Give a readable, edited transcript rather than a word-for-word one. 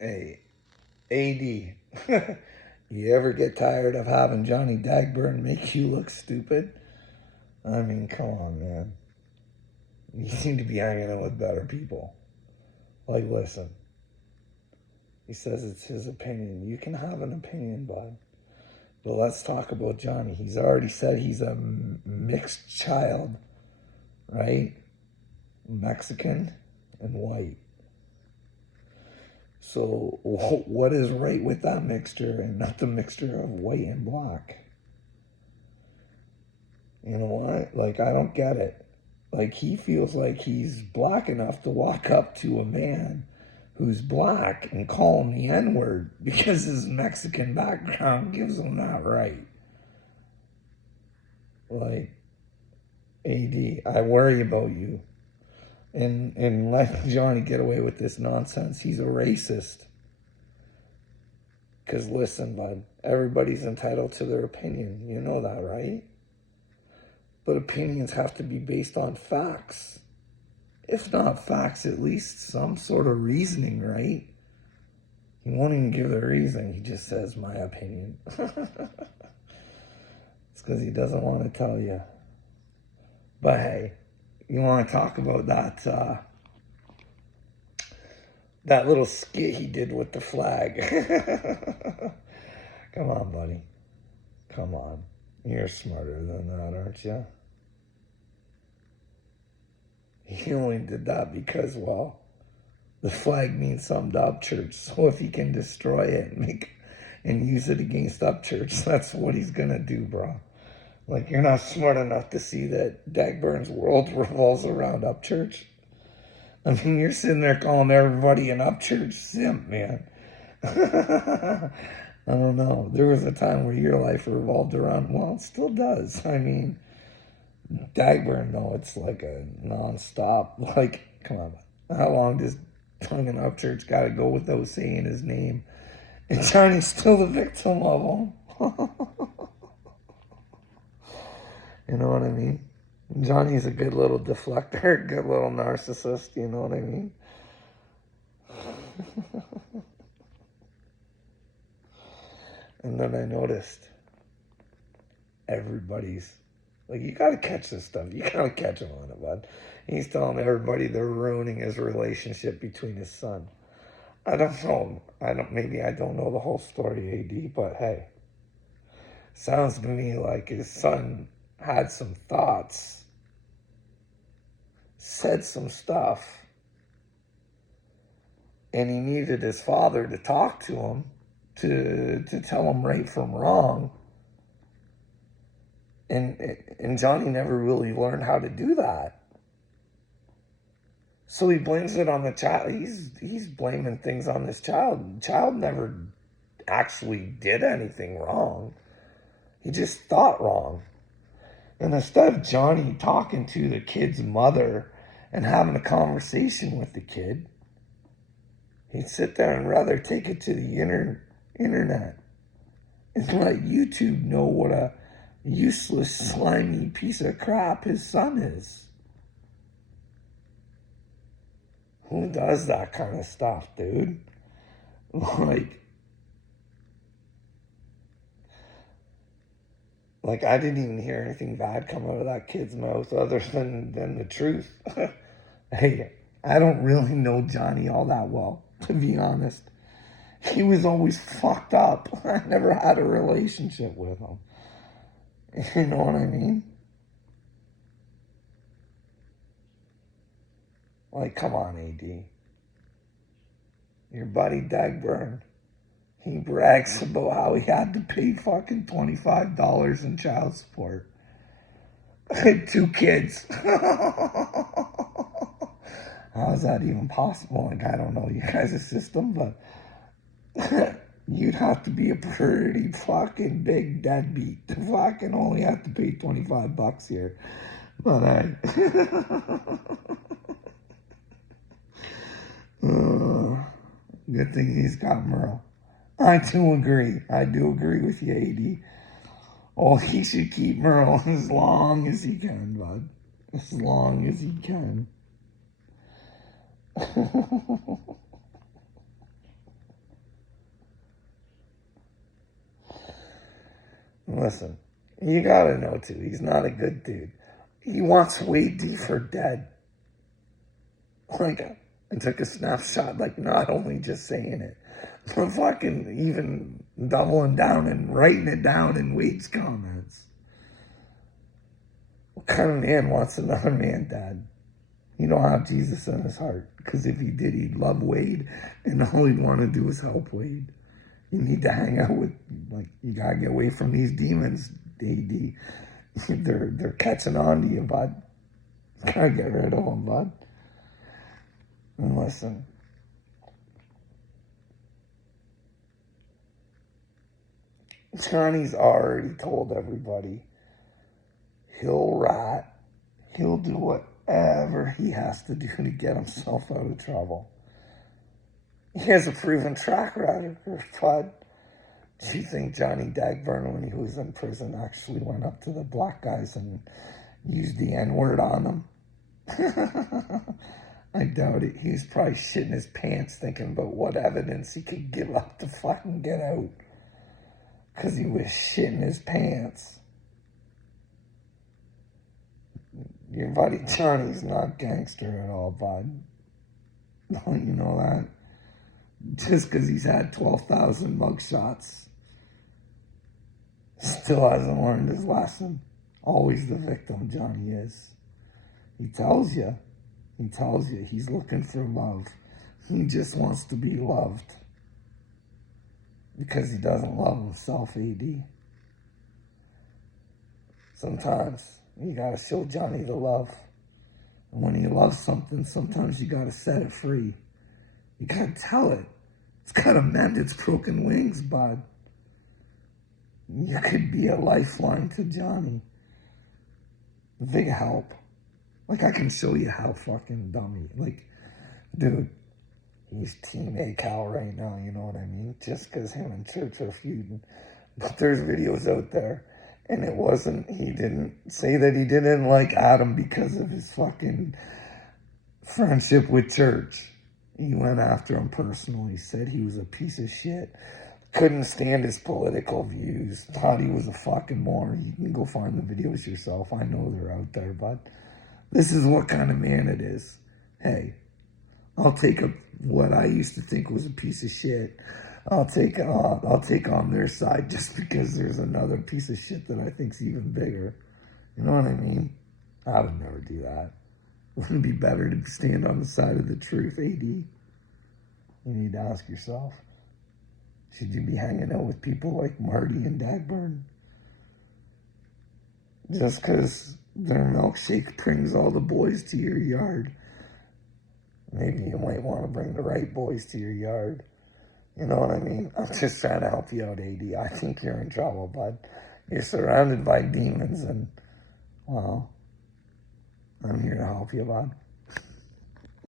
Hey, AD, you ever get tired of having Johnny Dagburn make you look stupid? I mean, come on, man. You seem to be hanging out with better people. Like, listen, he says it's his opinion. You can have an opinion, bud. But let's talk about Johnny. He's already said he's a mixed child, right? Mexican and white. So, what is right with that mixture and not the mixture of white and black? You know what? Like, I don't get it. Like, he feels like he's black enough to walk up to a man who's black and call him the N word because his Mexican background gives him that right. Like, AD, I worry about you. And let Johnny get away with this nonsense. He's a racist. Because listen, bud, everybody's entitled to their opinion. You know that, right? But opinions have to be based on facts. If not facts, at least some sort of reasoning, right? He won't even give the reason. He just says, my opinion. It's because he doesn't want to tell you. But hey, you want to talk about that little skit he did with the flag. Come on, buddy. Come on. You're smarter than that, aren't you? He only did that because, well, the flag means something to Upchurch. So if he can destroy it and use it against Upchurch, that's what he's gonna do, bro. Like, you're not smart enough to see that Dagburn's world revolves around Upchurch. I mean, you're sitting there calling everybody an Upchurch simp, man. I don't know. There was a time where your life revolved around, well, it still does. I mean, Dagburn, though, it's like a non-stop. Like, come on. How long does Tongue and Upchurch got to go without saying his name? And Johnny's still the victim of him. You know what I mean? Johnny's a good little deflector, good little narcissist, you know what I mean? And then I noticed everybody's like, you gotta catch this stuff. You gotta catch him on it, bud. He's telling everybody they're ruining his relationship between his son. I don't know. Maybe I don't know the whole story, AD, but hey. Sounds to me like his son had some thoughts, said some stuff, and he needed his father to talk to him to tell him right from wrong. And Johnny never really learned how to do that. So he blames it on the child. He's blaming things on this child. The child never actually did anything wrong. He just thought wrong. And instead of Johnny talking to the kid's mother and having a conversation with the kid, he'd sit there and rather take it to the internet and let YouTube know what a useless, slimy piece of crap his son is. Who does that kind of stuff, dude? Like I didn't even hear anything bad come out of that kid's mouth other than the truth. Hey, I don't really know Johnny all that well, to be honest. He was always fucked up. I never had a relationship with him. You know what I mean? Like, come on, AD. Your buddy Dagburn, he brags about how he had to pay fucking $25 in child support. 2 kids. How is that even possible? Like, I don't know you guys' system, but you'd have to be a pretty fucking big deadbeat to fucking only have to pay $25 here. But good thing he's got Merle. I do agree. I do agree with you, AD. Oh, he should keep Merle as long as he can, bud. As long as he can. listen, you gotta know too, he's not a good dude. He wants Wade Deefer dead. Like, I took a snapshot, like, not only just saying it, but fucking even doubling down and writing it down in Wade's comments. What kind of man wants another man dead? You don't have Jesus in his heart, because if he did, he'd love Wade, and all he'd want to do is help Wade. You need to hang out with, like, you gotta get away from these demons, AD. They're catching on to you, bud. Gotta get rid of them, bud. And listen, Johnny's already told everybody he'll rat, he'll do whatever he has to do to get himself out of trouble. He has a proven track record, bud. Do you think Johnny Dagburn, when he was in prison, actually went up to the black guys and used the N-word on them? I doubt it. He's probably shitting his pants thinking about what evidence he could give up to fucking get out. Because he was shitting his pants. Your buddy Johnny's not gangster at all, bud. Don't you know that? Just because he's had 12,000 mugshots. Still hasn't learned his lesson. Always the victim, Johnny is. He tells you. He tells you he's looking for love. He just wants to be loved. Because he doesn't love himself, AD. Sometimes you gotta show Johnny the love. And when he loves something, sometimes you gotta set it free. You gotta tell it. It's gotta mend its broken wings, bud. You could be a lifeline to Johnny. Big help. Like, I can show you how fucking dummy. Like, dude, he's Team A-Cal right now, you know what I mean? Just because him and Church are feuding. But there's videos out there, and it wasn't, he didn't say that he didn't like Adam because of his fucking friendship with Church. He went after him personally, said he was a piece of shit, couldn't stand his political views, thought he was a fucking moron. You can go find the videos yourself. I know they're out there, but this is what kind of man it is. Hey, I'll take what I used to think was a piece of shit. I'll take on their side just because there's another piece of shit that I think's even bigger. You know what I mean? I would never do that. Wouldn't it be better to stand on the side of the truth, AD? You need to ask yourself, should you be hanging out with people like Marty and Dagburn? Just because their milkshake brings all the boys to your yard. Maybe you might want to bring the right boys to your yard. You know what I mean? I'm just trying to help you out, AD. I think you're in trouble, bud. You're surrounded by demons, and, well, I'm here to help you, bud.